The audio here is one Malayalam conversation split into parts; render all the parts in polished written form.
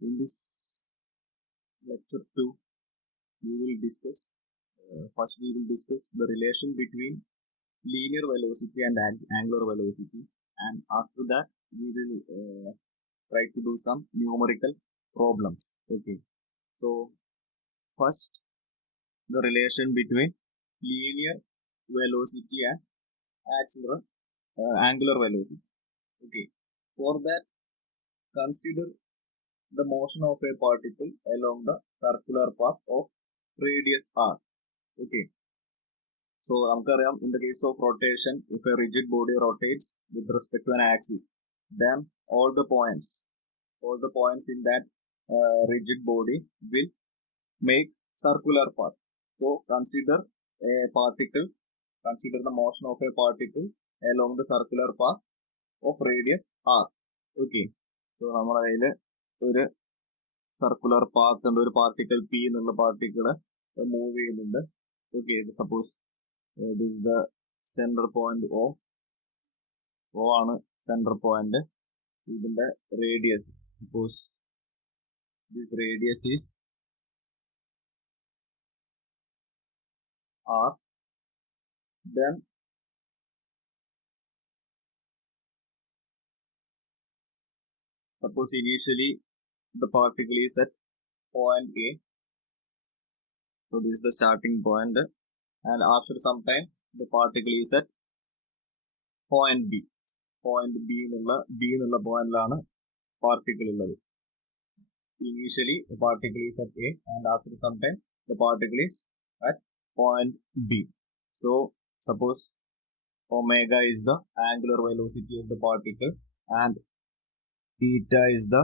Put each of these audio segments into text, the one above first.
In this lecture 2, we will discuss first we will discuss the relation between linear velocity and angular velocity, and after that we will try to do some numerical problems. Okay, so first the relation between linear velocity and angular velocity. Okay, for that consider the motion of a particle along the circular path of radius r. Okay, so in the case of rotation, if a rigid body rotates with respect to an axis, then all the points in that rigid body will make circular path. So consider the motion of a particle along the circular path of radius r. Okay, so നമ്മുടെ കയ്യിൽ ഒരു സർക്കുലർ പാത്ത് ഉണ്ട്, ഒരു പാർട്ടിക്കിൾ പി എന്നുള്ള പാർട്ടിക്കിള് മൂവ് ചെയ്യുന്നുണ്ട്. Okay, suppose this the centre point O ആണ് സെന്റർ പോയിന്റ്. ഇതിന്റെ radius, suppose this radius is r. Then suppose initially the particle is at point A, so this is the starting point, and after some time the particle is at point B. Point B എന്നുള്ള പോയിന്റിലാണ് പാർട്ടിക്കിൾ ഉള്ളത്. Initially the particle is at A, and after some time the particle is at point B. So suppose omega is the angular velocity of the particle and theta is the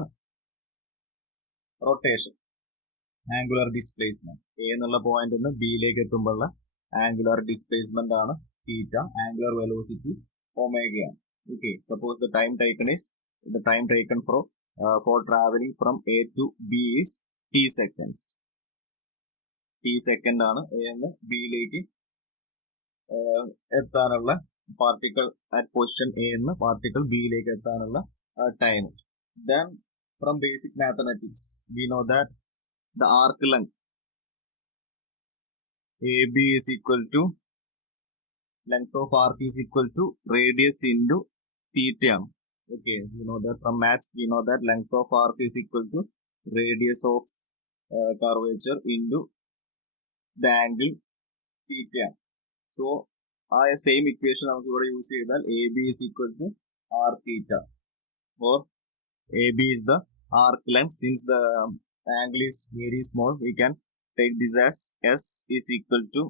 rotation, angular displacement. A എന്നുള്ള പോയിന്റ് നിന്ന് ബിയിലേക്ക് എത്തുമ്പോഴുള്ള angular displacement ആണ് theta, angular velocity omega ആണ്. Okay, suppose the time taken for traveling from A to B is t seconds. T second ആണ് A എന്ന് ബിയിലേക്ക് എത്താനുള്ള പാർട്ടിക്കിൾ at position A എന്ന് പാർട്ടിക്കിൾ ബിയിലേക്ക് എത്താനുള്ള time. Then from basic mathematics we know that the arc length AB is equal to length of arc is equal to radius into theta. Okay, you know that from maths we know that length of arc is equal to radius of curvature into the angle theta. So same equation നമുക്ക് ഇവിടെ യൂസ് ചെയ്താൽ AB is equal to r theta, or AB is the arc length. Since the angle is very small, we can take this as S is equal to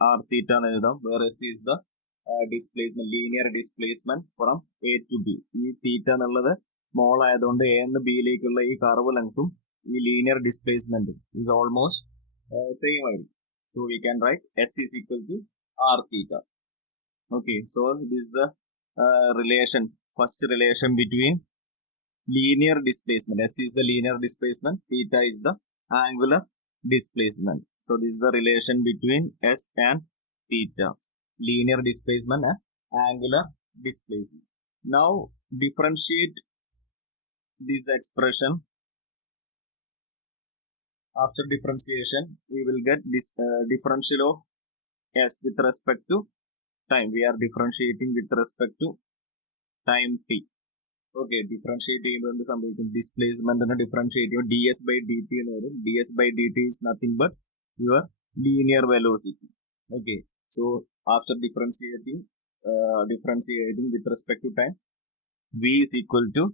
r theta എന്ന് എഴുതാം, where S is the displacement, linear displacement from A to B. ഈ theta എന്നുള്ളത് സ്മോൾ ആയതുകൊണ്ട് A എന്ന് ബിയിലേക്കുള്ള ഈ കർവ് ലെങ്ത്തും ഈ ലീനിയർ ഡിസ്പ്ലേസ്മെന്റും is almost same ആയിരിക്കും. So we can write S is equal to r theta. Okay, so this is the first relation between linear displacement. S is the linear displacement, theta is the angular displacement. So this is the relation between S and theta, linear displacement and angular displacement. Now differentiate this expression. After differentiation we will get this differential of S with respect to time. We are differentiating with respect to time t. Okay, differentiate ചെയ്യുമ്പോൾ എന്ത് സംഭവിക്കും? ഡിസ്പ്ലേസ്മെന്റിനെ ഡിഫറൻഷിയേറ്റ് ചെയ്യുമ്പോൾ ds by dt എന്ന് വരും. ds by dt is nothing but your linear velocity. Okay, so after differentiating with respect to time, v is equal to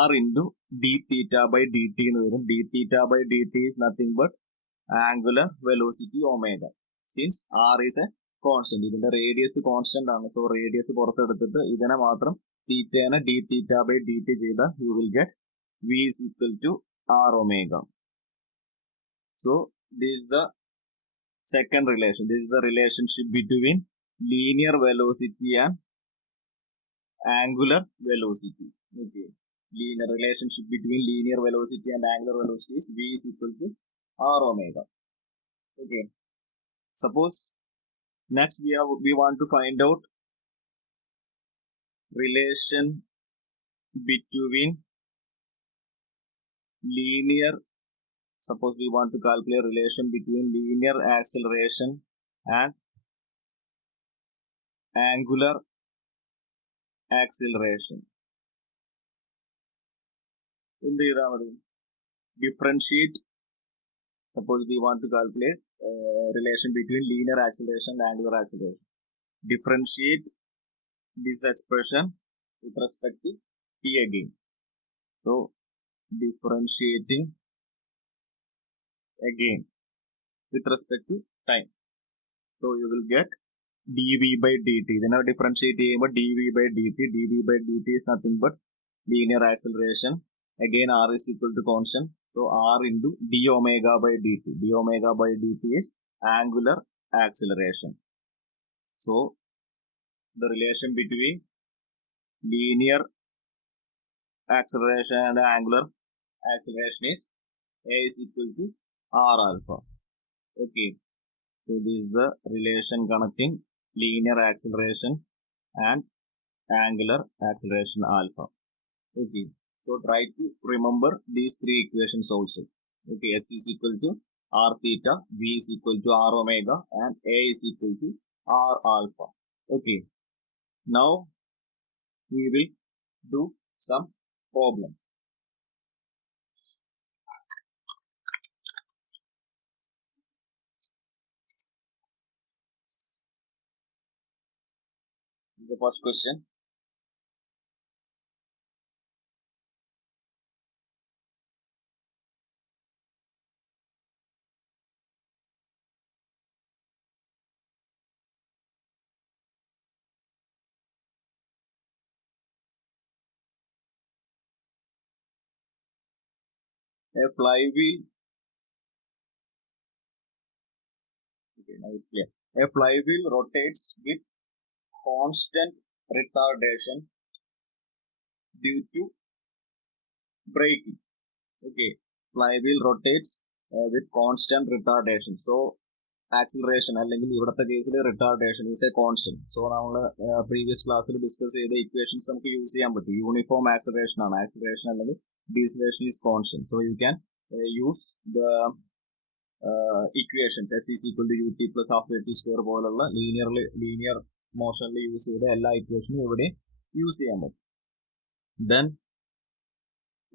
r into d theta by dt എന്ന് വരും. d theta by dt is nothing but angular velocity omega. Since r is a constant, ഇതിന്റെ റേഡിയസ് കോൺസ്റ്റന്റ് ആണ്, സോ റേഡിയസ് പുറത്തെടുത്തിട്ട് ഇതിനെ മാത്രം theta d theta by dt ചെയ്താൽ you will get v is equal to r omega. So this is the second relation. This is the relationship between linear velocity and angular velocity. Okay, relationship between linear velocity and angular velocity is v is equal to r omega. Okay, suppose next we want to find out relation between linear, suppose we want to calculate relation between linear acceleration and angular acceleration. Differentiate, suppose we want to calculate relation between linear acceleration and angular acceleration. Differentiate this expression with respect to t again. So differentiating again with respect to time. So you will get dv by dt. Then I differentiate dv by dt. dv by dt is nothing but linear acceleration. Again r is equal to constant. So r into d omega by dt. d omega by dt is angular acceleration. So the relation between linear acceleration and angular acceleration is a is equal to r alpha. Okay. So this is the relation connecting linear acceleration and angular acceleration alpha. Okay. So try to remember these three equations also. Okay. S is equal to r theta, v is equal to r omega, and a is equal to r alpha. Okay. Now we will do some problems. The first question. A flywheel. Okay, now it's clear. A flywheel rotates with constant retardation due to braking. Okay, flywheel rotates with constant retardation. So acceleration അല്ലെങ്കിൽ ഇവിടുത്തെ കേസിൽ retardation is a constant. So നമ്മൾ പ്രീവിയസ് ക്ലാസ്സിൽ ഡിസ്കസ് ചെയ്ത ഇക്വേഷൻസ് നമുക്ക് യൂസ് ചെയ്യാൻ പറ്റും. യൂണിഫോം ആക്സലറേഷൻ ആണ്. ആക്സലറേഷൻ അല്ലെങ്കിൽ deceleration is constant. So you can use the equations s is equal to ut plus half at square പോലുള്ള ലീനിയർ മോഷനിൽ യൂസ് ചെയ്ത എല്ലാ ഇക്വേഷനും ഇവിടെ യൂസ് ചെയ്യാൻ പറ്റും. ദെൻ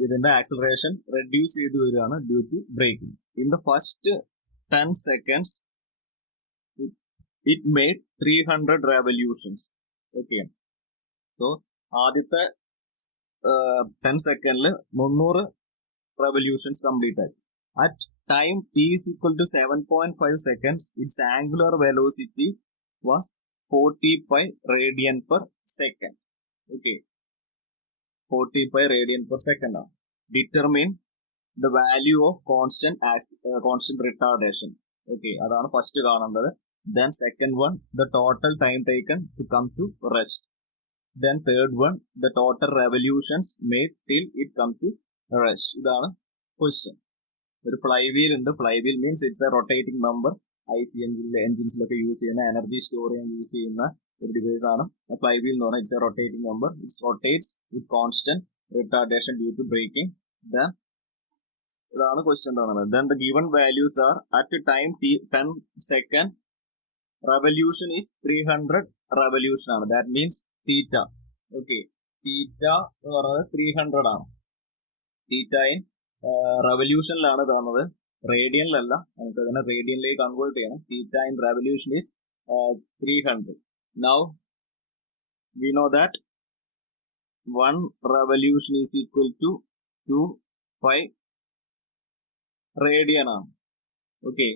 ഇതിന്റെ ആക്സലറേഷൻ റെഡ്യൂസ് ചെയ്തു വരികയാണ് due to braking. In the first 10 seconds it made 300 revolutions. Okay, so ആദ്യത്തെ 10 സെക്കൻഡിൽ 300 revolutions complete ആയി. At time t is equal to 7.5 seconds, its angular velocity was 40 pi radian per second. Okay, 40 pi radian per second. Determine the value of constant retardation. Okay, അതാണ് ഫസ്റ്റ് കാണേണ്ടത്. Then second one, the total time taken to come to rest. Then third one, the total revolutions made till it come to rest. ഇതാണ് question. ഒരു flywheel ഉണ്ട്. Flywheel means it's a rotating member. IC എൻജിൻസിലൊക്കെ യൂസ് ചെയ്യുന്ന എനർജി സ്റ്റോർ ചെയ്യാൻ യൂസ് ചെയ്യുന്ന ഒരു ഡിവൈസ് ആണ് flywheel എന്ന് പറഞ്ഞാൽ. It's a rotating member. It's rotates with constant retardation due to braking. Then ഇതാണ് ക്വസ്റ്റ്യൻ പറയുന്നത്. Then the given values are at time t 10 second revolution is 300 revolution ആണ്. That means theta. Okay, theta എന്ന് പറയുന്നത് 300 ആണ്. theta in revolutionലാണ് തന്നത്, റേഡിയനിലല്ല. നമുക്ക് അതിനെ റേഡിയനിലേക്ക് കൺവേർട്ട് ചെയ്യണം. theta in revolution is 300. Now we know that 1 revolution is equal to 2 pi radian ആണ്. ഓക്കെ,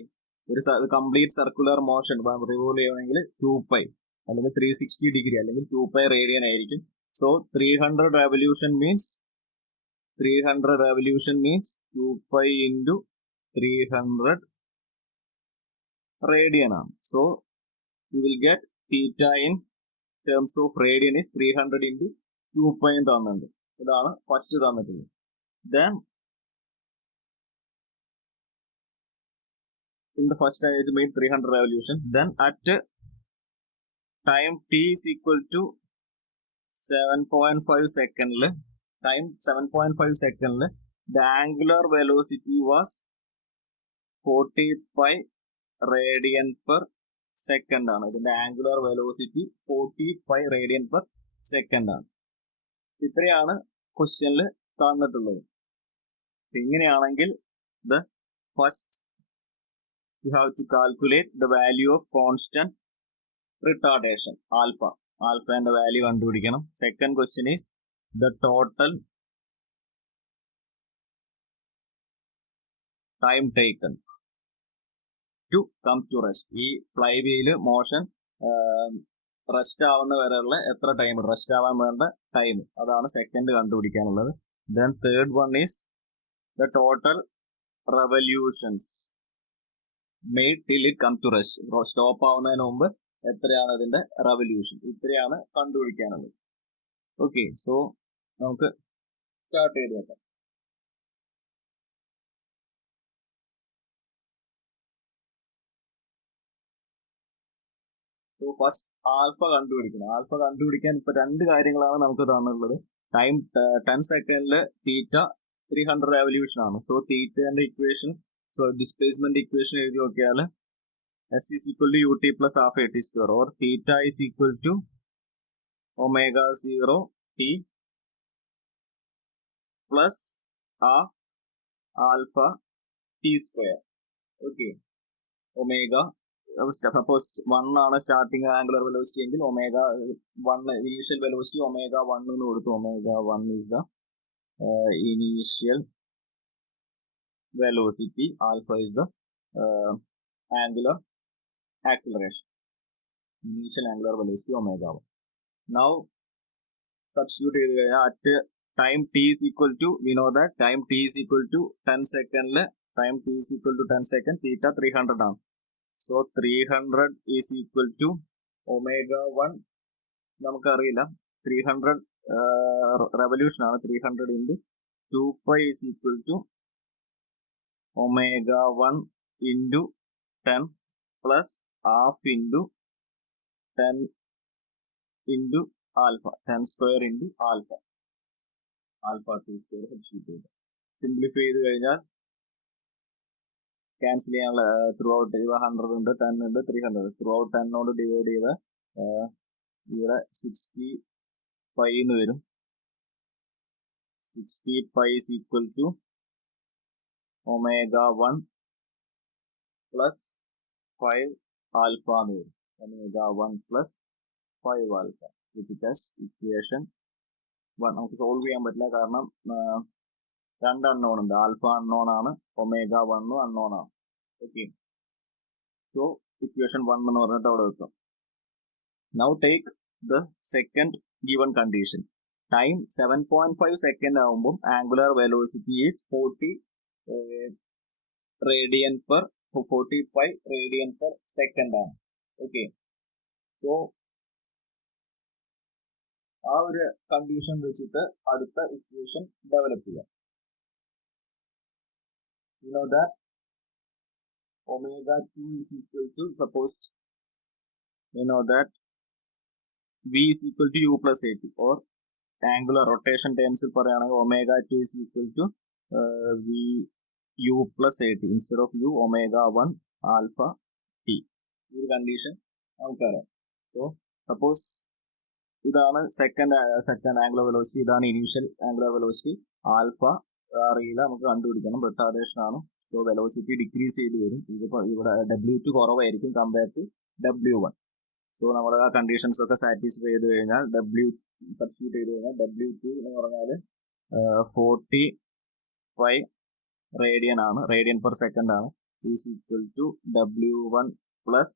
ഒരു കംപ്ലീറ്റ് സർക്കുലർ മോഷൻ റിവോൾവ് ചെയ്യണമെങ്കിൽ 2 പൈ അല്ലെങ്കിൽ 360 ഡിഗ്രി അല്ലെങ്കിൽ 2 പൈ റേഡിയൻ ആയിരിക്കും. So 300 revolution means 2 pi into 300 radian ആണ്. So you will get theta in terms of radian is 300 into 2 pi തന്നിട്ടുണ്ട്. ഇതാണ് ഫസ്റ്റ് തന്നിട്ടുള്ളത്. Then in the first I made 300 revolution. Then at time t is equal to 7.5 second, time 7.5 second, the angular velocity was 45 radian per second ആണ്. ഇതിന്റെ angular velocity 45 radian per second ആണ്. ഇത്രയാണ് ക്വസ്റ്റ്യനിൽ തന്നിട്ടുള്ളത്. ഇങ്ങനെയാണെങ്കിൽ the first you have to calculate the value of constant retardation alpha and the value കണ്ടുപിടിക്കണം. Second question is the total time taken to come to rest. ഈ ഫ്ലൈ വീല് മോഷൻ റെസ്റ്റ് ആവുന്ന വരെയുള്ള എത്ര ടൈം, റെസ്റ്റ് ആവാൻ വേണ്ട ടൈം, അതാണ് സെക്കൻഡ് കണ്ടുപിടിക്കാനുള്ളത്. Then third one is the total revolutions made till it come to rest. Stop ആവുന്നതിന് മുമ്പ് എത്രയാണ് ഇതിന്റെ റെവല്യൂഷൻ, ഇത്രയാണ് കണ്ടുപിടിക്കാനുള്ളത്. ഓക്കെ, സോ നമുക്ക് സ്റ്റാർട്ട് ചെയ്ത് നോക്കാം. സോ ഫസ്റ്റ് ആൽഫ കണ്ടുപിടിക്കണം. ആൽഫ കണ്ടുപിടിക്കാൻ ഇപ്പൊ രണ്ട് കാര്യങ്ങളാണ് നമുക്ക് തന്നിട്ടുള്ളത്. ടൈം 10 സെക്കൻഡില് തീറ്റ 300 revolution ആണ്. സോ തീറ്റന്റെ ഇക്വേഷൻ, സോ ഡിസ്പ്ലേസ്മെന്റ് ഇക്വേഷൻ എഴുതി നോക്കിയാൽ S is equal to ut plus half at square, or theta is equal to omega 0 t plus half alpha t square. Okay, omega suppose 1 ആണ് സ്റ്റാർട്ടിംഗ് ആംഗുലർ വെലോസിറ്റി എങ്കിൽ ഒമേഗ 1 ഇനീഷ്യൽ വെലോസിറ്റി ഒമേഗ 1 എന്ന് കൊടുത്തു. Omega 1 is the initial velocity, alpha is the angular acceleration, initial angular velocity omega 1. Now substitute at time t is equal to, we know that time t is equal to 10 second, time t is equal to 10 second, theta 300 ആണ്. So 300 is equal to omega 1 നമുക്കറിയില്ല, 300 revolution ആണ്. 300 into 2 pi is equal to omega 1 into 10 plus half into 10 into alpha, 10 square into alpha t square substitute ചെയ്ത് സിംപ്ലിഫൈ ചെയ്ത് കഴിഞ്ഞാൽ ക്യാൻസൽ ചെയ്യാനുള്ള ത്രൂ ഔട്ട് 100 ഉണ്ട്, 10 ഉണ്ട്, 300 ത്രൂ ഔട്ട് 10 കൊണ്ട് ഡിവൈഡ് ചെയ്ത് ഇവിടെ 65 എന്ന് വരും. 65 is equal to omega 1 plus 5 alpha എന്ന് വരും. omega 1 plus 5 alpha, which is equation 1. നമുക്ക് സോൾവ് ചെയ്യാൻ പറ്റില്ല, കാരണം രണ്ട് അൺനോൺ ഉണ്ട്. ആൽഫ അൺനോൺ ആണ്, ഒമേഗ 1 അൺനോൺ ആണ്. ഓക്കെ, സോ ഇക്വേഷൻ 1 എന്ന് പറഞ്ഞിട്ട് അവിടെ വെക്കാം. Now take the second given condition. Time 7.5 second ആകുമ്പോൾ angular velocity is 45 radian per second ആണ്. ഓക്കെ, സോ ആ ഒരു കണ്ടീഷൻ വെച്ചിട്ട് അടുത്ത ഇക്വേഷൻ ഡെവലപ്പ് ചെയ്യാം. You know that omega 2 is equal to, suppose you know that v is equal to u plus at, or angular rotation terms പറയുകയാണെങ്കിൽ omega 2 is equal to v u plus at instead of u omega 1 alpha t. ഈ ഒരു കണ്ടീഷൻ നമുക്കറിയാം. സോ സപ്പോസ് ഇതാണ് സെക്കൻഡ് ആംഗുലർ വെലോസിറ്റി, ഇതാണ് ഇനീഷ്യൽ ആംഗുലർ വെലോസിറ്റി. ആൽഫ അറിയില്ല, നമുക്ക് കണ്ടുപിടിക്കണം, റിട്ടാർഡേഷൻ ആണ്. സോ വെലോസിറ്റി ഡിക്രീസ് ചെയ്ത് വരും. ഇതിപ്പോൾ ഇവിടെ W2 കുറവായിരിക്കും കമ്പയർ ടു W1. സോ നമ്മൾ ആ കണ്ടീഷൻസ് ഒക്കെ സാറ്റിസ്ഫൈ ചെയ്ത് കഴിഞ്ഞാൽ സബ്സ്റ്റിറ്റ്യൂട്ട് ചെയ്ത് കഴിഞ്ഞാൽ W2 എന്ന് പറഞ്ഞാൽ 45 റേഡിയൻ ആണ്, റേഡിയൻ പെർ സെക്കൻഡ് ആണ്. Is equal to W1 plus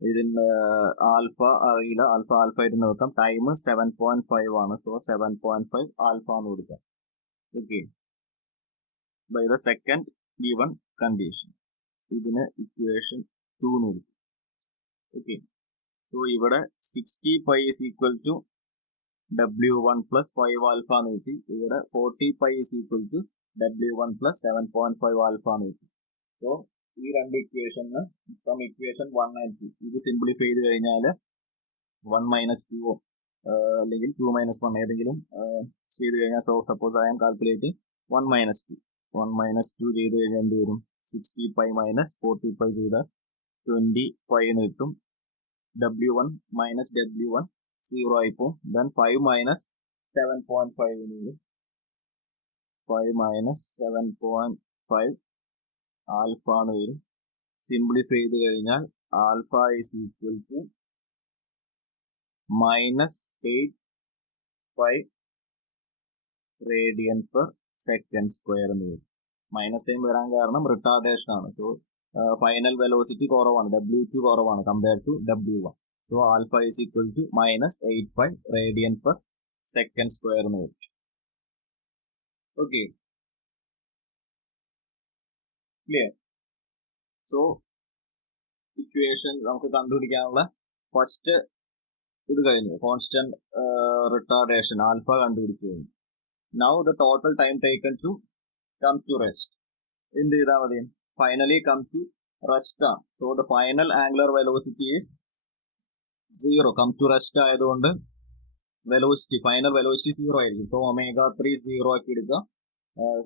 ഇതിന്റെ ആൽഫ അറിയില്ല, ആൽഫ ആയിട്ട് നോക്കാം. ടൈം 7.5 ആണ്. സോ 7.5 ആൽഫ എന്ന് കൊടുക്കാം. Okay, by the second given condition ഇതിന് ഇക്വേഷൻ 2 എന്ന് കൊടുക്കും. ഓക്കെ, സോ ഇവിടെ 60 pi is equal to W1 plus 5 alpha എന്ന് കിട്ടി. ഇവിടെ 40 pi is equal to W1 plus 7.5 alpha എന്ന് കിട്ടി. സോ ഈ രണ്ട് ഇക്വേഷന് ഫ്രം ഇക്വേഷൻ 1 and 2 ഇത് സിംപ്ലിഫൈ ചെയ്ത് കഴിഞ്ഞാൽ 1 - 2 അല്ലെങ്കിൽ 2 - 1 ഏതെങ്കിലും ചെയ്ത് കഴിഞ്ഞാൽ, so suppose I am calculating 1 - 2. 1 - 2 ചെയ്ത് കഴിഞ്ഞാൽ എന്ത് വരും? 65 - 45 ചെയ്താൽ 25 എന്ന് കിട്ടും. W1 - W1 0 ആയിപ്പോ. ദെൻ 5 - 7.5 എന്ന് വരും. 5 - 7.5 ആൽഫ എന്ന് വരും. സിംപ്ലിഫൈ ചെയ്ത് കഴിഞ്ഞാൽ alpha is equal to -8.5 radian per second square എന്ന് വരും. -m വരാൻ കാരണം റിട്ടാർഡേഷൻ ആണ്. സോ ഫൈനൽ വെലോസിറ്റി കുറവാണ്, W2 കുറവാണ് compared to W1. So alpha is equal to -8.5 radian per second square എന്ന് വരും. Okay, clear? സോ ഇക്വേഷൻ നമുക്ക് കണ്ടുപിടിക്കാനുള്ള ഫസ്റ്റ് ഇത് കഴിഞ്ഞു. കോൺസ്റ്റന്റ് റിട്ടാർഡേഷൻ ആൽഫ കണ്ടുപിടിച്ചു കഴിഞ്ഞു. Now the total time taken to come to rest. എന്ത് ചെയ്താൽ മതി? ഫൈനലി കം ടു റെസ്റ്റ് ആണ്. So the final angular velocity is 0. Come to rest ആയതുകൊണ്ട് വെലോസിറ്റി, ഫൈനൽ വെലോസിറ്റി 0 ആയിരിക്കും. സോ ω3 0 ആക്കി എടുക്കുക.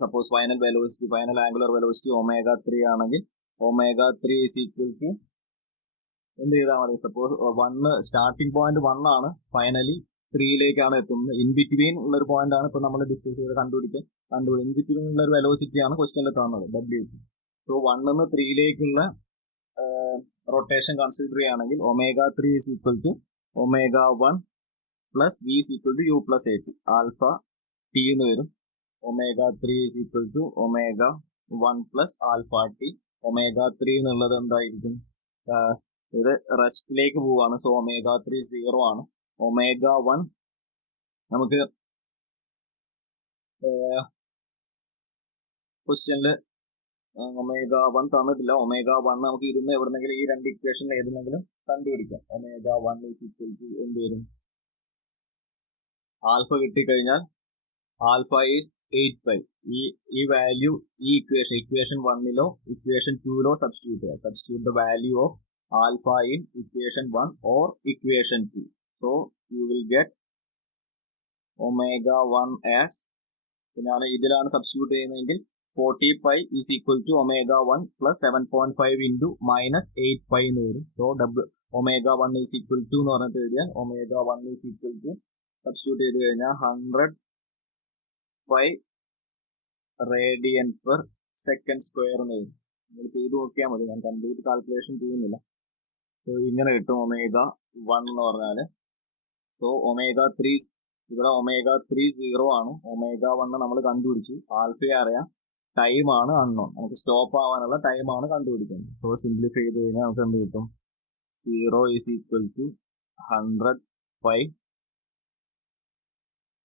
Suppose final velocity, final angular velocity ω3 ആണെങ്കിൽ ω3 ഈസ് ഈക്വൽ ടു എന്ത് ചെയ്താൽ മതി? സപ്പോസ് 1 സ്റ്റാർട്ടിംഗ് പോയിന്റ് 1 ആണ്, ഫൈനലി 3ലേക്കാണ് എത്തുന്നത്. ഇൻ ബിറ്റ്വീൻ ഉള്ള ഒരു പോയിന്റ് ആണ് ഇപ്പൊ നമ്മൾ ഡിസ്കസ് ചെയ്ത് കണ്ടുപിടിക്കുക. ഇൻ ബിറ്റ്വീൻ ഉള്ള ഒരു വെലോസിറ്റി ആണ് ക്വസ്റ്റ്യനിൽ തന്നത്, W2. സോ 1 നിന്ന് 3ലേക്കുള്ള റൊട്ടേഷൻ കൺസിഡർ ചെയ്യുകയാണെങ്കിൽ ω3 is equal to ω1 plus V is equal to U plus AT. Alpha T എന്ന് വരും. ω3 is equal to ω1 plus alpha T. ω3 എന്നുള്ളത് എന്തായിരിക്കും? ഇത് റെസ്റ്റിലേക്ക് പോവാണ്. സോ ω3 0 ആണ്. ω1 നമുക്ക് ക്വസ്റ്റ്യനിൽ ω1 തന്നിട്ടില്ല. ω1 നമുക്ക് ഇരുന്ന് എവിടെന്നെങ്കിലും ഈ രണ്ട് ഇക്വേഷനിൽ ഏതെങ്കിലും കണ്ടുപിടിക്കാം. ω1 ഈസ് ഈക്വൽ ടു എന്ത് വരും? ആൽഫ കിട്ടിക്കഴിഞ്ഞാൽ ആൽഫ ഈസ് 8π. ഈ വാല്യൂ ഈ ഇക്വേഷൻ 1ലോ ഇക്വേഷൻ 2ലോ സബ്സ്റ്റിറ്റ്യൂട്ട് ചെയ്യുക. Substitute the value of alpha in equation 1 or equation 2. So you will get ω1 as, ഞാൻ ഇതിലാണ് സബ്സ്റ്റിറ്റ്യൂട്ട് ചെയ്യുന്നതെങ്കിൽ 40π is equal to ω1 plus 7.5 into -8π എന്ന് വരും. സോ ω1 is equal to എന്ന് പറഞ്ഞിട്ട് എഴുതിയാൽ ω1 is equal to സബ്സ്റ്റിറ്റ്യൂട്ട് ചെയ്ത് കഴിഞ്ഞാൽ 100π റേഡിയൻ പെർ സെക്കൻഡ് സ്ക്വയർ എന്ന് വരും. നിങ്ങൾ ചെയ്ത് നോക്കിയാൽ മതി, ഞാൻ കംപ്ലീറ്റ് കാൽക്കുലേഷൻ ചെയ്യുന്നില്ല. സോ ഇങ്ങനെ കിട്ടും ω1 എന്ന് പറഞ്ഞാല്. സോ ω3 ഇവിടെ ω3 0 ആണ്. ω1 നമ്മൾ കണ്ടുപിടിച്ചു. ആൽഫയെ അറിയാം, ടൈം ആണ് അൺനോൺ. നമുക്ക് സ്റ്റോപ്പ് ആവാനുള്ള ടൈം ആണ് കണ്ടുപിടിക്കുന്നത്. സോ സിംപ്ലിഫൈ ചെയ്ത് കഴിഞ്ഞാൽ നമുക്ക് എന്ത് കിട്ടും? 0 ഈസ് ഈക്വൽ ടു 100π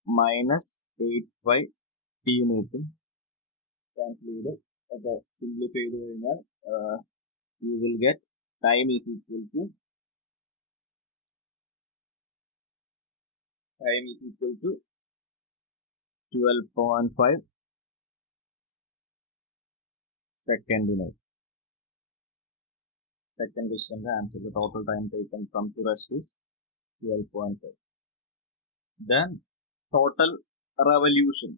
-8π T എന്ന് കിട്ടും. ക്യാൻസൽ ചെയ്ത് ഒക്കെ സിംപ്ലിഫൈ ചെയ്ത് കഴിഞ്ഞാൽ U will get time is equal to 12.5 second. Second question the answer, the total time taken from to rest is 12.5. Then total revolution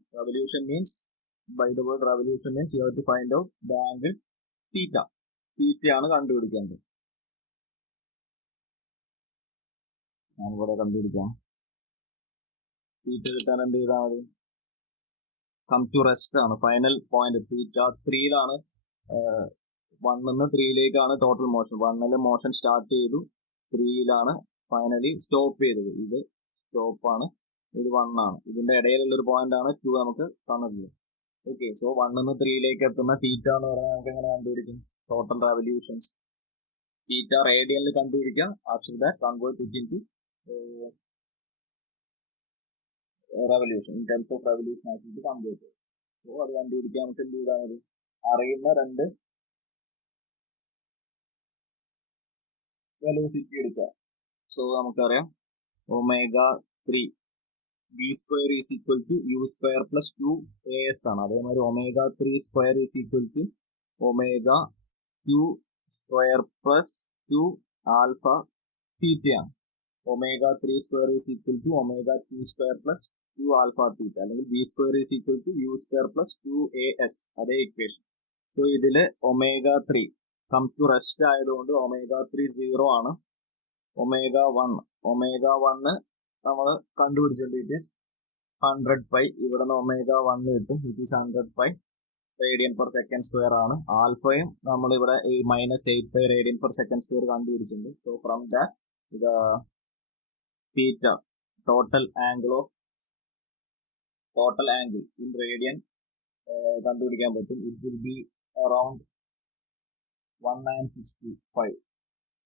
means, by the word revolution means you have to find out the angle theta ആണ് കണ്ടുപിടിക്കേണ്ടത്. ഞാനിവിടെ കണ്ടുപിടിക്കാം. തീറ്റ കിട്ടാൻ എന്ത് ചെയ്താൽ മതി? കം ടു റെസ്റ്റ് ആണ് ഫൈനൽ പോയിന്റ്. തീറ്റ 3ലാണ്, 1 നിന്ന് 3ലേക്കാണ് ടോട്ടൽ മോഷൻ. 1ല് മോഷൻ സ്റ്റാർട്ട് ചെയ്തു, 3ലാണ് ഫൈനലി സ്റ്റോപ്പ് ചെയ്തത്. ഇത് സ്റ്റോപ്പാണ്, ഇത് 1 ആണ്. ഇതിന്റെ ഇടയിലുള്ളൊരു പോയിന്റ് ആണ് 2 നമുക്ക് തന്നിട്ടുള്ളത്. ഓക്കെ, സോ 1 നിന്ന് 3ലേക്ക് എത്തുന്ന തീറ്റ എന്ന് പറഞ്ഞാൽ നമുക്ക് എങ്ങനെ കണ്ടുപിടിക്കും? ടോട്ടൽ റെവല്യൂഷൻസ് തീറ്റ റേഡിയനിൽ കണ്ടുപിടിക്കാം. After that convert it into revolution, in terms of revolution ആക്കിയിട്ട് കൺവേർട്ട് ചെയ്യും. സോ അത് കണ്ടുപിടിക്കാൻ നമുക്ക് എന്ത് ചെയ്താൽ മതി? അറിയുന്ന രണ്ട് വെലോസിറ്റി എടുക്കുക. സോ നമുക്കറിയാം ω3 v² is equal to u² plus 2as ആണ്. അതേമാതിരി ω3 square is equal to ω2² plus 2 alpha തീറ്റയാണ്. omega 3 square is equal to omega 2 square plus 2 alpha theta, അല്ലെങ്കിൽ b square is equal to u square plus 2as, അതേ ഇക്വേഷൻ. സോ ഇതില് ഒമേഗ 3 കം ടു റെസ്റ്റ് ആയതുകൊണ്ട് ഒമേഗ 3 0 ആണ്. ഒമേഗ 1 നമ്മൾ കണ്ടുപിടിച്ചിട്ടുണ്ട്. It is 100 pi. ഇവിടെ നിന്ന് ഒമേഗ 1 കിട്ടും. It is 100 pi radian per second square ആണ്. ആൽഫയും നമ്മളിവിടെ -8 റേഡിയൻ പെർ സെക്കൻഡ് സ്ക്വയർ കണ്ടുപിടിച്ചിട്ടുണ്ട്. So from that theta total angle in radian കണ്ടുപിടിക്കാൻ പറ്റും. It will be around 1965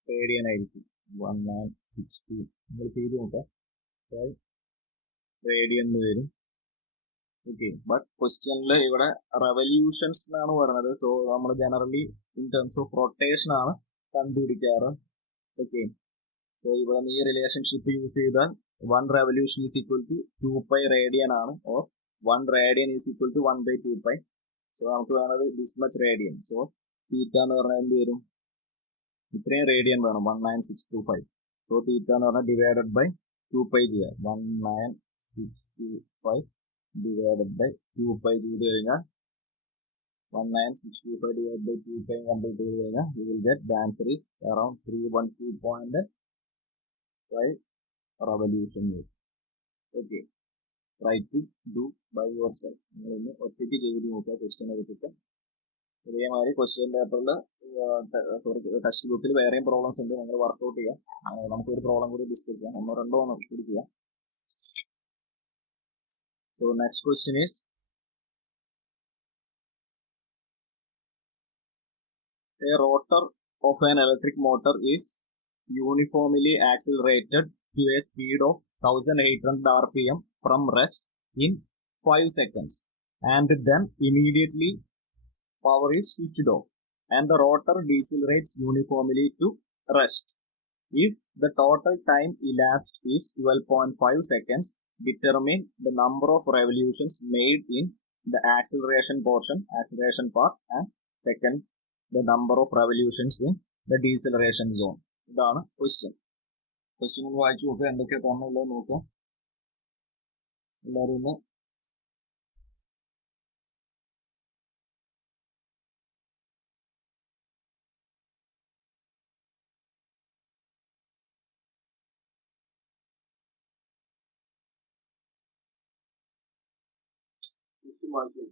radian ആയിരിക്കും. 1960 നിങ്ങൾ ചെയ്ത് നോക്കാം. റേഡിയൻ വരും. ഓക്കെ, ബട്ട് ക്വസ്റ്റ്യനിൽ ഇവിടെ റെവല്യൂഷൻസ് എന്നാണ് പറയുന്നത്. സോ നമ്മൾ generally in terms of rotation ആണ് കണ്ടുപിടിക്കാറ്. ഓക്കെ, സോ ഇവിടെ ഈ റിലേഷൻഷിപ്പ് യൂസ് ചെയ്താൽ 1 revolution is equal to 2 pi radian ആണ്, or 1 radian is equal to 1/2 pi. So നമുക്ക് വേണത് this much radian. So theta എന്ന് പറഞ്ഞാൽ എന്ത് വരും? ഇത്രയും റേഡിയൻ വേണം, 19625. സോ തീറ്റ എന്ന് പറഞ്ഞാൽ ഡിവൈഡഡ് ബൈ 2 pi ചെയ്യാം. 19625 divided by 2 pi ചെയ്ത് കഴിഞ്ഞാൽ 19625 divided by 2 pi കംപ്ലീറ്റ് ചെയ്ത് കഴിഞ്ഞാൽ you will get the answer is around 312.5 revolution. Okay, try to do by yourself. നിങ്ങളൊന്ന് ഒറ്റയ്ക്ക് ചെയ്ത് നോക്കുക ക്വസ്റ്റ്യൻ എടുത്തിട്ട്. ഇതേമാതിരി ക്വസ്റ്റ്യൻ പേപ്പറിൽ ടെക്സ്റ്റ് ബുക്കിൽ വേറെയും പ്രോബ്ലംസ് ഉണ്ട്, നിങ്ങൾ വർക്ക്ഔട്ട് ചെയ്യാം. നമുക്കൊരു പ്രോബ്ലം കൂടി ഡിസ്കസ് ചെയ്യാം, 1-2 പിടിക്കുക. So next question is, a rotor of an electric motor is uniformly accelerated to a speed of 1800 rpm from rest in 5 seconds, and then immediately power is switched off and the rotor decelerates uniformly to rest. If the total time elapsed is 12.5 seconds, determine the number of revolutions made in the acceleration part, and second, the number of revolutions in the deceleration zone. ഇതാണ് ക്വസ്റ്റ്യൻ. ക്വസ്റ്റ്യൻ ഒന്ന് വായിച്ചു നോക്കുക, എന്തൊക്കെ തന്നുള്ളത് നോക്കുക. എല്ലാവരും ഒന്ന് വായിച്ചു.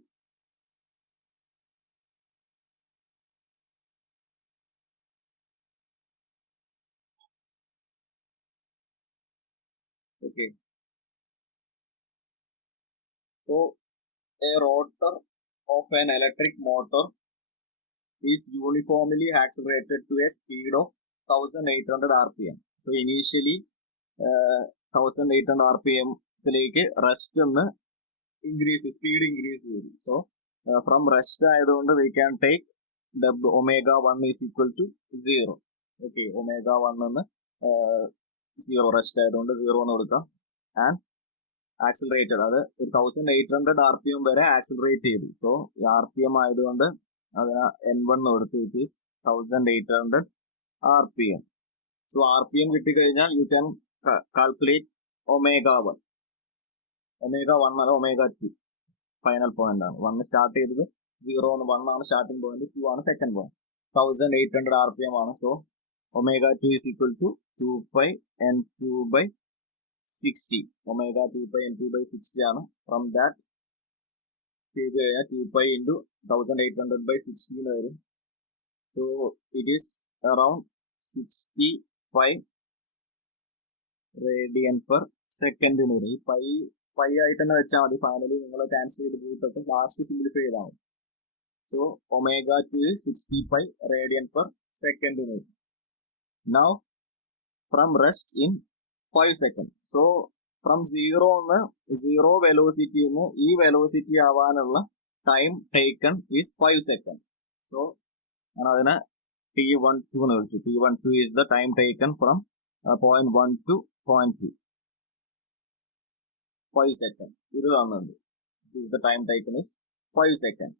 Okay, so a rotor of an electric motor is uniformly accelerated to a speed of 1800 rpm. So initially 1800 rpm ത്തിലേക്ക് റെസ്റ്റ് ഒന്ന് സ്പീഡ് ഇൻക്രീസ് ചെയ്തു. സോ ഫ്രം റെസ്റ്റ് ആയതുകൊണ്ട് we can take omega 1 is equal to 0. Okay, omega 1 എന്ന് 0 റെസ്റ്റ് ആയതുകൊണ്ട് 0 എന്ന് കൊടുക്കാം. ആൻഡ് ആക്സിലറേറ്റഡ്, അത് 1800 rpm വരെ ആക്സിലറേറ്റ് ചെയ്തു. സോ rpm ആയതുകൊണ്ട് അതിന് n1 കൊടുത്തു. It is 1800 rpm. So rpm കിട്ടിക്കഴിഞ്ഞാൽ യു ക്യാൻ കാൽക്കുലേറ്റ് omega 1 അല്ല omega 2 ഫൈനൽ പോയിന്റ് ആണ്. 1 സ്റ്റാർട്ട് ചെയ്തത് 0 1 ആണ് സ്റ്റാർട്ടിംഗ് പോയിന്റ്, 2 ആണ് സെക്കൻഡ് പോയിന്റ്. 1800 rpm ആണ്. So omega 2 is equal to 2 pi n2 by 60. omega 2 pi n2 by 60 ആണ്. ഫ്രം ദാറ്റ് ചെയ്ത് കഴിഞ്ഞാൽ 2 pi into 1800 by 60 എന്ന് വരും. So it is around 65 radian per second എന്ന് വരും. ഈ പൈ ആയിട്ട് തന്നെ വെച്ചാൽ മതി. ഫൈനലി നിങ്ങൾ ക്യാൻസൽ ചെയ്ത് പോയിട്ട് ലാസ്റ്റ് സിംപ്ലിഫൈ ചെയ്താൽ മതി. So omega 2 is 65 radian per second എന്ന് വരും. Now from rest in 5 seconds. So from 0 velocity ഈ വെലോസിറ്റി ആവാനുള്ള time taken is 5 seconds. So ഞാൻ അതിനെ T12 എന്ന് വിളിച്ചു. T12 is the time taken from point 1 to point 2. 5 seconds. ഇത് തന്നുണ്ട്. The time taken is 5 seconds.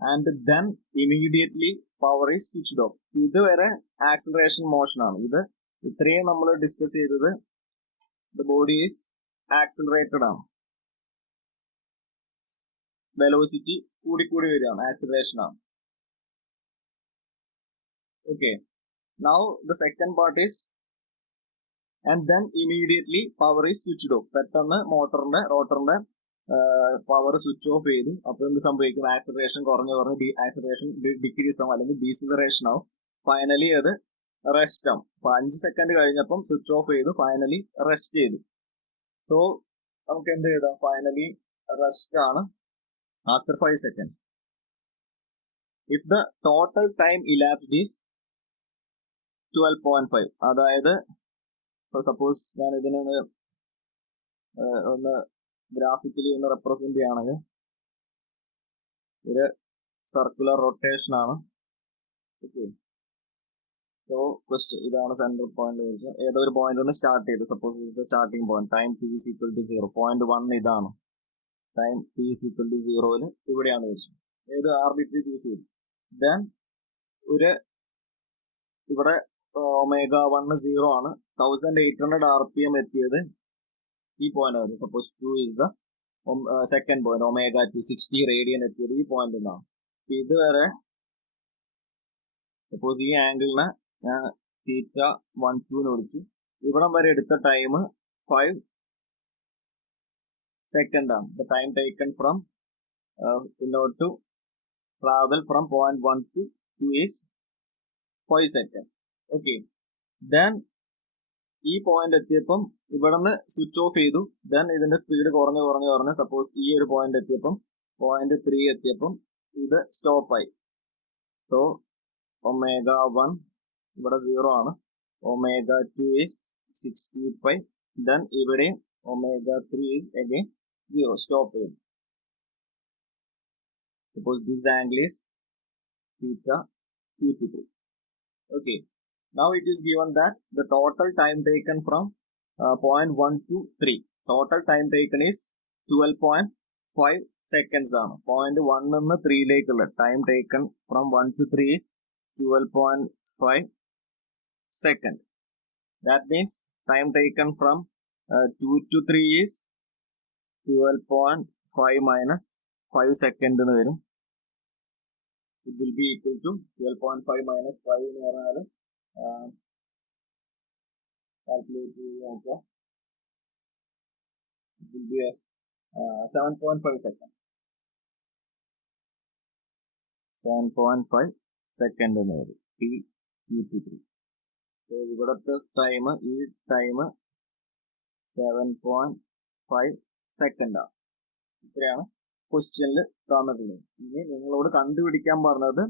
And then immediately power is switched off. ഇതുവരെ ആക്സിലറേഷൻ മോഷൻ ആണ്. ഇത് ഇത്രയും നമ്മൾ ഡിസ്കസ് ചെയ്തത് the body is accelerated ആണ്. വെലോസിറ്റി കൂടി വരികയാണ്, ആക്സിലറേഷൻ ആണ്. Okay, now the second part is and then immediately power is switched off. പെട്ടെന്ന് മോട്ടറിന്റെ റോട്ടറിന്റെ പവർ സ്വിച്ച് ഓഫ് ചെയ്തു. അപ്പോൾ എന്ത് സംഭവിക്കും? ആക്സിലറേഷൻ കുറഞ്ഞ് ആക്സിലറേഷൻ ഡിക്രീസ് ആവും അല്ലെങ്കിൽ ഡീസിലറേഷൻ ആവും. ഫൈനലി അത് റെസ്റ്റ് ആവും. അപ്പൊ 5 സെക്കൻഡ് കഴിഞ്ഞപ്പം സ്വിച്ച് ഓഫ് ചെയ്തു, ഫൈനലി റെസ്റ്റ് ചെയ്തു. സോ നമുക്ക് എന്ത് ചെയ്താം? ഫൈനലി റെസ്റ്റ് ആണ് after 5 second. If the total time elapsed is 12.5, അതായത് സപ്പോസ് ഞാൻ ഇതിനെ ഒന്ന് ഗ്രാഫിക്കലി ഒന്ന് റെപ്രസെന്റ് ചെയ്യുകയാണെങ്കിൽ ഒരു സർക്കുലർ റൊട്ടേഷൻ ആണ്. ഓക്കെ, സോ ക്വസ്റ്റ്യൻ ഇതാണ് സെൻട്രൽ പോയിന്റ്. ഏതോ ഒരു പോയിന്റ് ഒന്ന് സ്റ്റാർട്ട് ചെയ്തു. സപ്പോസ് ഇത് starting point, time t is equal to 0. Point 1 ഇതാണ്. Time t is equal to 0 ഇവിടെയാണ് വെച്ചത്. ഏത് ആർബിട്രറി ചൂസ് ചെയ്തു. ദെൻ ഇവിടെ ω1 0 ആണ്. 1800 RPM എത്തിയത് ഈ പോയിന്റ് ആണ്. Suppose 2 is the second point, ω2 60 radian എത്തിയത് ഈ പോയിന്റ് എന്നാണ്. ഇതുവരെ സപ്പോസ് ഈ ആംഗിളിനെ ഞാൻ θ12 എന്ന് വിളിച്ചു. ഇവിടം വരെ എടുത്ത ടൈം 5 സെക്കൻഡ് ആണ്. The time taken from in order to travel from point 1 to 2 is 5 seconds. Okay, then ഈ പോയിന്റ് എത്തിയപ്പം ഇവിടെ നിന്ന് സ്വിച്ച് ഓഫ് ചെയ്തു. ദെൻ ഇതിന്റെ സ്പീഡ് കുറഞ്ഞ് സപ്പോസ് ഈ ഒരു പോയിന്റ് എത്തിയപ്പം പോയിന്റ് 3 എത്തിയപ്പം ഇത് സ്റ്റോപ്പായി. സോ ω1 ഇവിടെ 0 ആണ്. ω2 is 65. ദെൻ ഇവിടെ ω3 is again 0. സ്റ്റോപ്പ് ചെയ്തു. Suppose this angle is θ2 to 3. Okay, now it is given that the total time taken from point 1 to 3. Total time taken is 12.5 seconds ആണ്. point 1 നിന്ന് 3 ലേക്കുള്ള time taken from 1 to 3 is 12.5 seconds. That means time taken from 2 to 3 is 12.5 minus 5 seconds എന്ന് വരും. It will be equal to 12.5 minus 5 എന്ന് പറഞ്ഞാൽ കാൽക്കുലേറ്റ് ചെയ്ത് നോക്കുക. It will be 7.5 seconds. 7.5 second എന്ന് വരും. T2 സോ ഇവിടുത്തെ ടൈം, ഈ ടൈം 7.5 സെക്കൻഡ് ആണ്. ഇത്രയാണ് ക്വസ്റ്റ്യനിൽ തന്നിട്ടുള്ളത്. ഇനി നിങ്ങളോട് കണ്ടുപിടിക്കാൻ പറഞ്ഞത്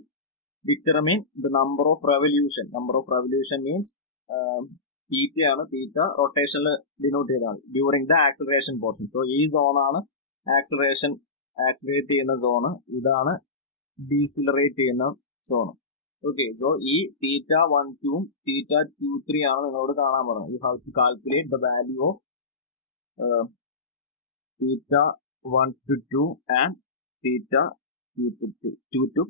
determine the number of revolution. Number of revolution means theta ആണ്. തീറ്റ റൊട്ടേഷനിൽ ഡിനോട്ട് ചെയ്താണ് during the acceleration portion. So ഈ സോണാണ് ആക്സിലറേറ്റ് ചെയ്യുന്ന സോണ്, ഇതാണ് ഡീസിലറേറ്റ് ചെയ്യുന്ന സോണ്. ഓക്കെ, സോ ഈ θ12 θ23 ആണ് നിങ്ങളോട് കാണാൻ പറഞ്ഞത്. You have to calculate the value of θ1 to 2 and θ2 to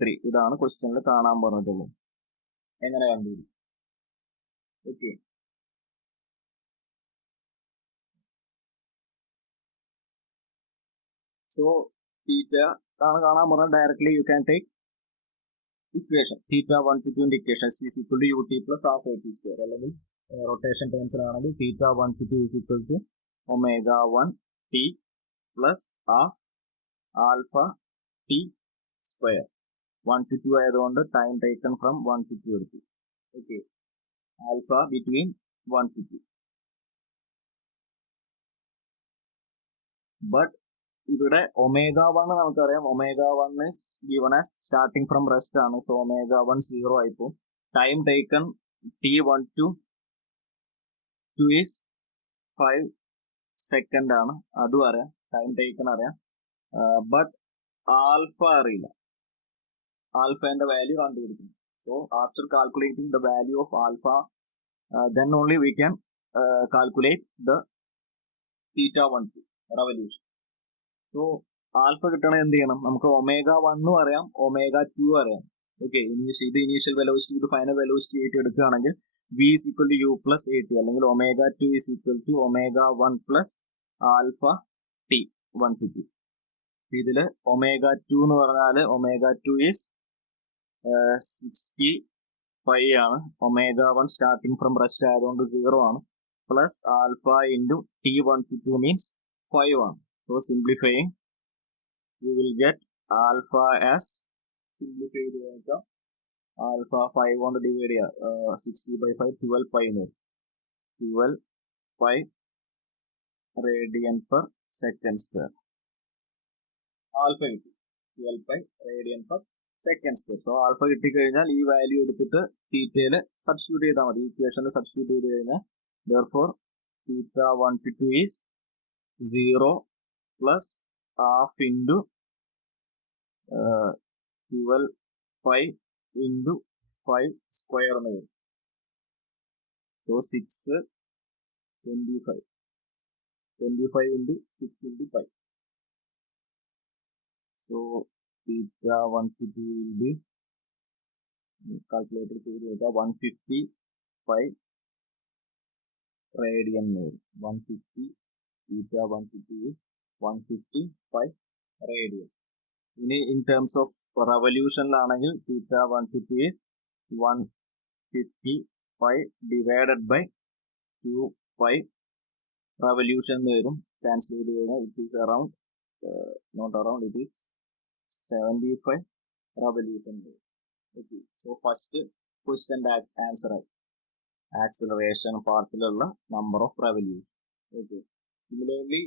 3. ഇതാണ് ക്വസ്റ്റ്യനിൽ കാണാൻ പറഞ്ഞിട്ടുള്ളത്. എങ്ങനെ കണ്ടുപിടിക്കും? ഓക്കെ, സോ തീറ്റ ആണ് കാണാൻ പറഞ്ഞത്. Directly you can take equation θ1 to 2 equation is equal to ut plus half at². അല്ലെങ്കിൽ റൊട്ടേഷൻ ടേംസിലാണെങ്കിൽ θ1 to 2 is equal to ω1t plus alpha t square. 1 to 2 ആയതുകൊണ്ട് ടൈം ടേക്കൺ ഫ്രം 1 to 2 എടുത്തു. Okay, alpha between 1 to 2. But ഇവിടെ ω1 നമുക്കറിയാം. ω1 is given as starting from rest ആണ്. സോ ω1 0 ആയിപ്പോ. Time taken T1 to 2 is 5 second ആണ്. അതും അറിയാം, ടൈം ടേക്കൺ അറിയാം. ബട്ട് ആൽഫ അറിയില്ല. ആൽഫന്റെ വാല്യൂ കണ്ടുപിടിക്കും. So after calculating the value of alpha, then only we can calculate the θ12 revolution. So alpha കിട്ടണ എന്ത് ചെയ്യണം? നമുക്ക് ω1 അറിയാം, ω2 അറിയാം. ഓക്കെ, ഇത് ഇനീഷ്യൽ വെലോസിറ്റി, ഇത് ഫൈനൽ വെലോസിറ്റി ആയിട്ട് എടുക്കുകയാണെങ്കിൽ V is equal to u plus at അല്ലെങ്കിൽ omega 2 is equal to omega 1 plus alpha t 1 to 2. ഇതിൽ omega 2 എന്ന് പറഞ്ഞാൽ omega 2 is 65 ആണ്. omega 1 starting from rest ആയതുകൊണ്ട് 0 ആണ്. plus alpha into t 1 to 2 means 5 ആണ്. So simplifying we will get alpha as simplify ചെയ്താൽ alpha 5 കൊണ്ട് ഡിവൈഡ് ചെയ്യുക 60 by 5 12 pi 12 pi radian per second square. Alpha കിട്ടി 12 pi radian per second square. So alpha കിട്ടിക്കഴിഞ്ഞാൽ ഈ വാല്യൂ എടുത്തിട്ട് തീറ്റയിൽ സബ്സ്റ്റിറ്റ്യൂട്ട് ചെയ്താൽ മതി. ഇക്വേഷനിൽ സബ്സ്റ്റിറ്റ്യൂട്ട് ചെയ്ത് കഴിഞ്ഞാൽ therefore theta 1 to 2 is 0 plus half into 12 pi into 5 square എന്ന് വരും. So 6 25 into 6 into 5. So theta 1 to 2 will be calculated to 155 radian. 150 theta 1 to 2 is 155 radian. In terms of revolution ആണെങ്കിൽ theta 1 to 2 is 155 divided by 2 pi revolution വരും. Cancel ചെയ്ത് കഴിഞ്ഞാൽ it is around not around, it is 75 revolution. Okay. So first question that's answer acceleration പാർട്ടിലുള്ള number of revolution. Okay. Similarly,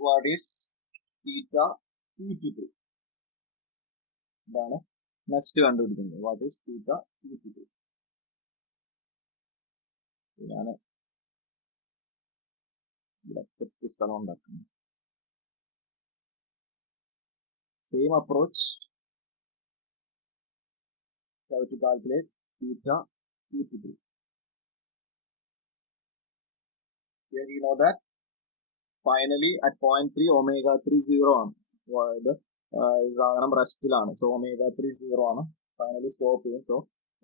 what is theta 2 to 3? ഇതാണ് നെക്സ്റ്റ് കണ്ടുപിടിക്കുന്നത്. What is theta 2 to 3? ഇതാണ് ഇവിടെ സ്ഥലം ഉണ്ടാക്കുന്നത്. Same approach. Try to calculate theta 2 to 3. Here we know that finally at point 3 omega 3 0 ആണ്. സാധനം റെസ്റ്റിലാണ്. സോ omega 3 0 ആണ്. ഫൈനലി സ്റ്റോപ്പ് ചെയ്യും. So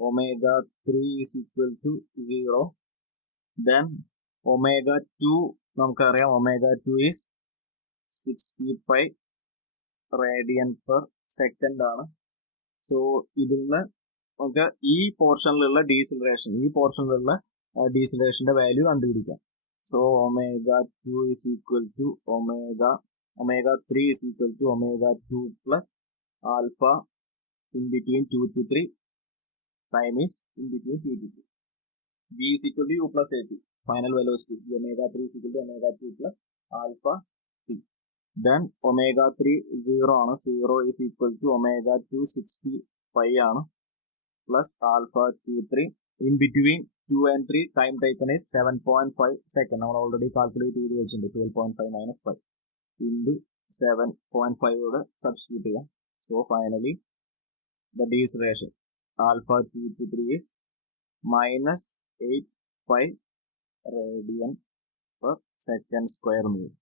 omega 3 is equal to 0. Then omega 2 നമുക്കറിയാം omega 2 is 65 radian per second ആണ്. സോ ഇതിൽ നിന്ന് നമുക്ക് ഈ പോർഷനിലുള്ള ഡീസിലറേഷന്റെ വാല്യൂ കണ്ടുപിടിക്കാം. So omega 2 is equal to omega 3 is equal to omega 2 plus alpha in between 2 to 3 time is in between 2 to 3. V is equal to u plus at. Final velocity omega 3 is equal to omega 2 plus alpha t. Then omega 3 0 ആണ്. 0 is equal to omega 2 65 ആണ് plus alpha 2 3. In between 2 and 3 time taken is 7.5 second. നമ്മൾ ഓൾറെഡി കാൽക്കുലേറ്റ് ചെയ്ത് വെച്ചിട്ടുണ്ട്. 12.5 minus 5 into 7.5 ഓടെ സബ്സ്റ്റിറ്റ്യൂട്ട് ചെയ്യാം. So finally the deceleration alpha 2 to 3 is minus 8.5 radian per second square എന്ന് വരും.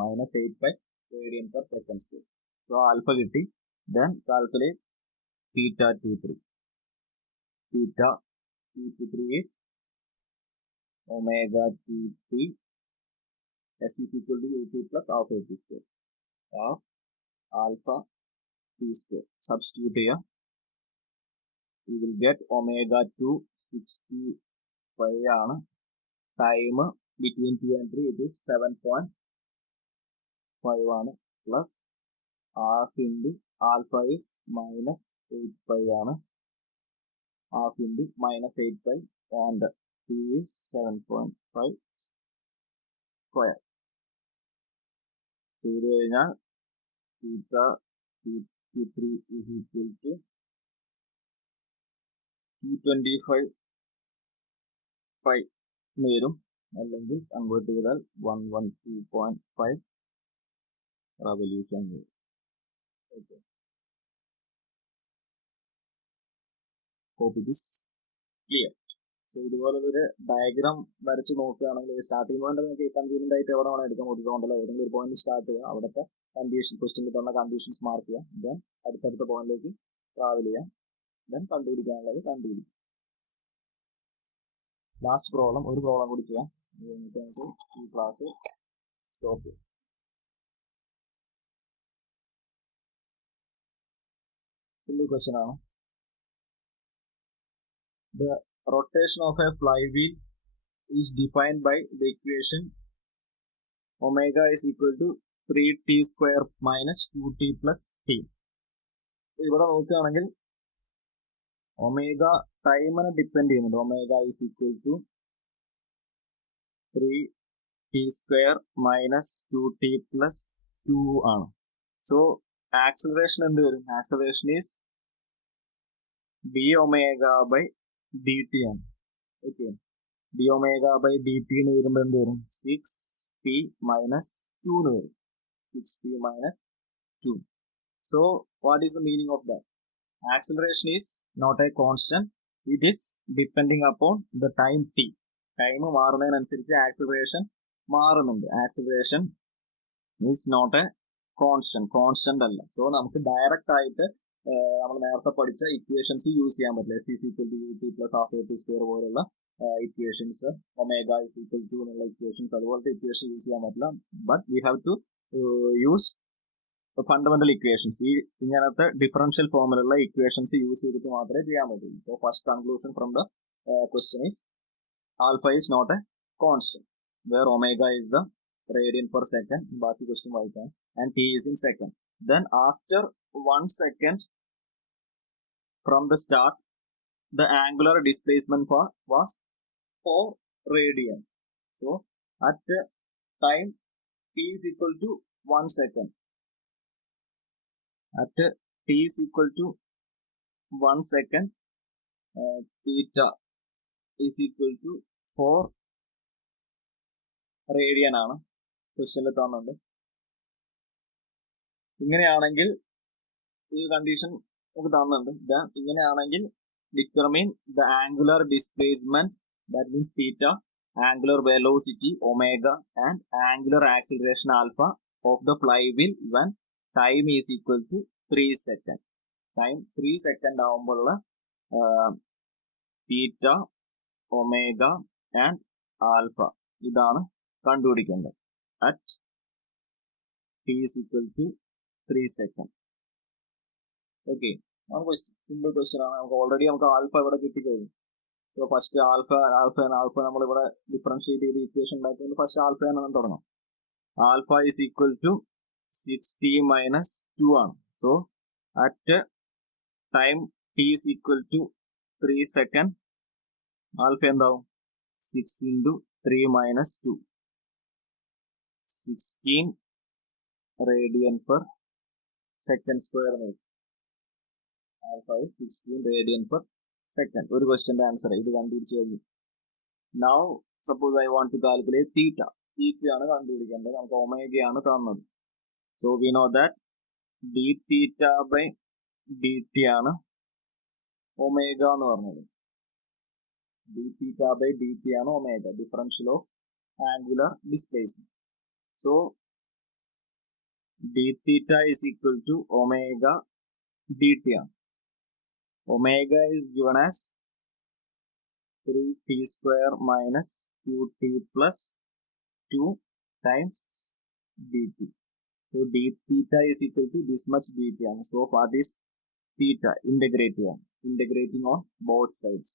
minus 8.5 radian per second square. So alpha കിട്ടി. Then calculate theta 2 3. Theta 2 to 3 is omega 2 3 s is equal to ut plus half at square of alpha t square. Substitute here. We will get omega 2 65 ആണ്. Time between 2 and 3 it is 7.5 ആണ് plus half into alpha is minus 8.5 ആണ്. half into minus 8.5 and t is 7.5 square. ചെയ്ത് കഴിഞ്ഞാൽ theta 3 is equal to 225 pi വരും. അല്ലെങ്കിൽ കൺവേർട്ട് ചെയ്താൽ 112.5 revolution വരും. Okay. Hope it is clear. So ഇതുപോലെ ഒരു ഡയഗ്രാം വരച്ച് നോക്കുകയാണെങ്കിൽ സ്റ്റാർട്ടിംഗ് പോയിന്റ് നിങ്ങൾക്ക് കൺവീനിയന്റ് ആയിട്ട് എവിടെ വേണം എടുക്കാൻ കൊടുത്തോണ്ടല്ലോ. ഏതെങ്കിലും ഒരു പോയിന്റ് സ്റ്റാർട്ട് ചെയ്യുക. അവിടുത്തെ കണ്ടീഷൻ ക്വസ്റ്റ്യനിൽ തന്ന കണ്ടീഷൻസ് മാർക്ക് ചെയ്യുക. ദെൻ അടുത്തടുത്ത പോയിന്റിലേക്ക് ട്രാവൽ ചെയ്യാം. ദെൻ കണ്ടുപിടിക്കാനുള്ളത് കണ്ടുപിടിക്കും. ലാസ്റ്റ് പ്രോബ്ലം, ഒരു പ്രോബ്ലം കൂടി ചെയ്യാം. എന്നിട്ട് നമുക്ക് ഈ ക്ലാസ് സ്റ്റോപ്പ് ചെയ്യാം. സിമ്പിൾ ക്വസ്റ്റ്യൻ ആണ്. The rotation of a flywheel is defined by the equation omega is equal to 3t square minus 2t plus t. ഇവിടെ നോക്കുകയാണെങ്കിൽ ഒമേഗ ടൈമിനെ ഡിപ്പെൻഡ് ചെയ്യുന്നുണ്ട്. Omega is equal to 3t square minus 2t plus 2 ആണ്. സോ ആക്സിലറേഷൻ എന്ത് വരും? Acceleration is d omega by d t ആണ്. Okay, d omega by d t എന്ന് വരുമ്പോൾ എന്ത് വരും? 6t മൈനസ് 2 എന്ന് വരും. 6t minus 2. So what is the meaning of that? Acceleration is not a constant. It is depending upon the time t. Time മാറുന്നതിനനുസരിച്ച് ആക്സിലറേഷൻ മാറുന്നുണ്ട്. Acceleration is not a constant അല്ല. സോ നമുക്ക് ഡയറക്റ്റ് ആയിട്ട് നമ്മൾ നേരത്തെ പഠിച്ച ഇക്വേഷൻസ് യൂസ് ചെയ്യാൻ പറ്റില്ല. s is equal to ut plus half at square പോലുള്ള equations, omega is equal to എന്നുള്ള ഇക്വേഷൻസ്, അതുപോലത്തെ ഇക്വേഷൻ യൂസ് ചെയ്യാൻ പറ്റില്ല. But we have to use fundamental equations. ഈ ഇങ്ങനത്തെ ഡിഫറൻഷ്യൽ ഫോമിലുള്ള ഇക്വേഷൻസ് യൂസ് ചെയ്തിട്ട് മാത്രമേ ചെയ്യാൻ പറ്റുള്ളൂ. So first conclusion from the question is alpha is not a constant where omega is the radian per second. ബാക്കി ക്വസ്റ്റ്യൻ വായിക്കാം. And t is in second. Then after 1 second from the start the angular displacement was 4 radians. So at the time t is equal to 1 second, at t is equal to 1 second, theta is equal to 4 radian ആണ് ക്വസ്റ്റ്യനിൽ തന്നുണ്ട്. ഇങ്ങനെയാണെങ്കിൽ ഈ കണ്ടീഷൻ നമുക്ക് തന്നുണ്ട്. ഇങ്ങനെയാണെങ്കിൽ determine the angular displacement, that means theta, angular velocity omega and angular acceleration alpha of the flywheel when time is equal to 3 second. Time 3 second ആവുമ്പോഴുള്ള തീറ്റ, ഒമേഗ ആൻഡ് ആൽഫ ഇതാണ് കണ്ടുപിടിക്കേണ്ടത് at t is equal to 3 second. Okay, നമുക്ക് സിമ്പിൾ ക്വസ്റ്റ്യൻ ആണ്. നമുക്ക് ആൽഫ ഇവിടെ കിട്ടിക്കഴിഞ്ഞു. സോ ഫസ്റ്റ് ആൽഫ നമ്മളിവിടെ ഡിഫറൻഷിയേറ്റ് ചെയ്ത് ഇക്വേഷൻ ഉണ്ടാക്കിയത് ഫസ്റ്റ് ആൽഫ എന്ന് തുടങ്ങാം. Alpha is equal to 6t minus 2 ആണ്. So at time t is equal to 3 second alpha എന്താവും? 6 into 3 minus 2, 16 radian per second square. Alpha is 16 radian per second. ഒരു ക്വസ്റ്റ്യന്റെ ആൻസർ ഇത് കണ്ടുപിടിച്ചു കഴിഞ്ഞു. Now suppose I want to calculate theta. തീറ്റയാണ് കണ്ടുപിടിക്കേണ്ടത്. നമുക്ക് ഒമേഗയാണ് തന്നത്. So we know that d theta by d t ആണ് ഒമേഗ എന്ന് പറഞ്ഞത്. D theta by d t ആണ് omega, differential of angular displacement. So d theta is equal to omega d t ആണ്. Omega is given as 3t square minus 2t plus 2 times dt. So d theta is equal to this much dt. So what is theta? Integrating on both sides.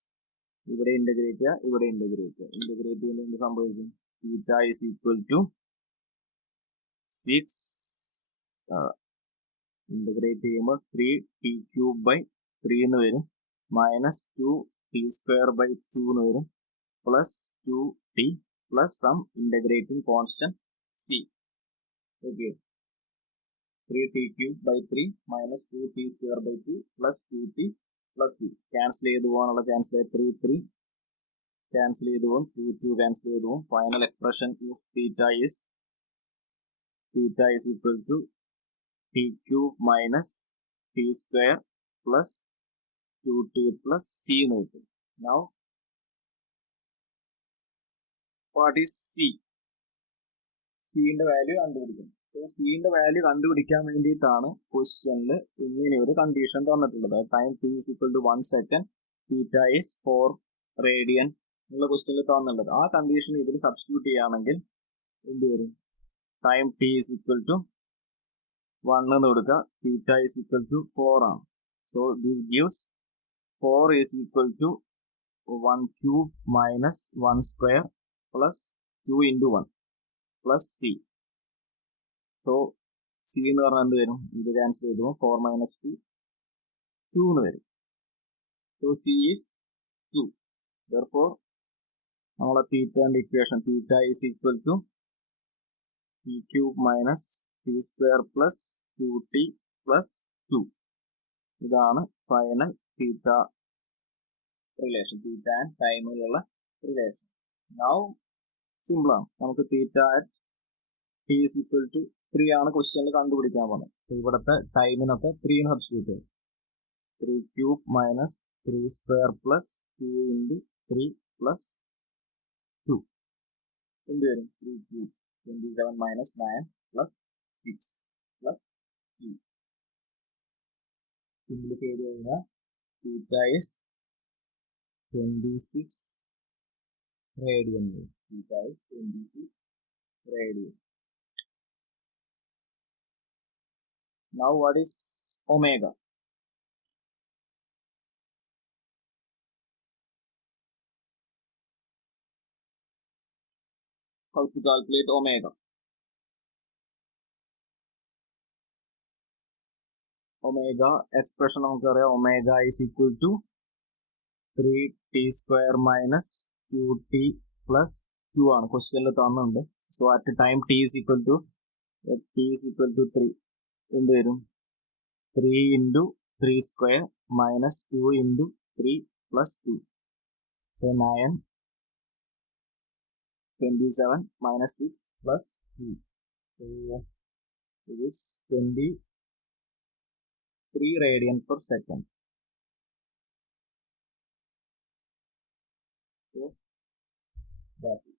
ഇവിടെ integrate ചെയ്യുക, ഇവിടെ integrate ചെയ്യുക. Integrate ചെയ്യുമ്പോൾ എന്ത് സംഭവിക്കും? Theta is equal to 6. Integrate ചെയ്യുമ്പോൾ 3t cube by 3 എന്ന് വരും, മൈനസ് 2t സ്ക്വയർ ബൈ 2 എന്ന് വരും, plus 2t plus some integrating constant c. Okay, 3t cube by 3 minus 2t square by 2 plus 2t plus c. Cancel ചെയ്ത് പോകാനുള്ള ചാൻസ് 3 ക്യാൻസൽ ചെയ്ത് പോകും, 2 ക്യാൻസൽ ചെയ്ത് പോകും. Final expression is theta is equal to t cube minus t square plus 2t plus c എന്ന് കിട്ടും. Now what is c? c ന്റെ വാല്യൂ കണ്ടുപിടിക്കണം. സോ c ന്റെ വാല്യൂ കണ്ടുപിടിക്കാൻ വേണ്ടിയിട്ടാണ് ക്വസ്റ്റ്യനിൽ ഇങ്ങനെ ഒരു കണ്ടീഷൻ തന്നിട്ടുള്ളത്. Time t is equal to 1 second, theta is 4 radian എന്നുള്ള ക്വസ്റ്റ്യനിൽ തന്നുള്ളത്. ആ കണ്ടീഷൻ ഇതിൽ സബ്സ്റ്റിറ്റ്യൂട്ട് ചെയ്യുകയാണെങ്കിൽ എന്ത് വരും? Time t is equal to 1 എന്ന് കൊടുക്കുക, തീറ്റ ഈസ് ഈക്വൽ ടു 4 ആണ്. So this gives 4 is equal to 1 cube minus 1 square plus 2 into 1 plus c. So c എന്ന് പറഞ്ഞാൽ എന്ത് വരും? ഇത് ക്യാൻസൽ ചെയ്തു 4 മൈനസ് 2 2 എന്ന് വരും. So C is 2. Therefore നമ്മളെ തീറ്റയുടെ equation theta is equal to t cube minus t square plus 2t plus 2. ഇതാണ് final theta relation, theta and ടൈമിലുള്ള റിലേഷൻ. നൗ സിമ്പിൾ ആണ്. നമുക്ക് theta at t is equal to 3 ആണ് ക്വസ്റ്റ്യനിൽ കണ്ടുപിടിക്കാൻ പോകുന്നത്. ഇവിടുത്തെ ടൈമിനൊക്കെ 3 സബ്സ്റ്റിറ്റ്യൂട്ട് ചെയ്യും. 3 cube minus 3 square plus 2 into 3 plus 2 എന്ത് വരും? 3 cube 27 minus 9 plus 6 plus 2. Simplify ചെയ്ത് കഴിഞ്ഞാൽ theta is 26 radian. Theta is 26 radian. Now what is omega? How to calculate omega? Omega expression നമുക്കറിയാം. Omega is equal to 3t square minus 2t plus 2 ആണ് ക്വസ്റ്റ്യനിൽ തന്നുണ്ട്. So at time t is equal to 3 എന്ത് വരും? 3 into 3 square minus 2 into 3 plus 2. സോ 9 27 minus 6 plus 2. So it is 23 radian per second. So that is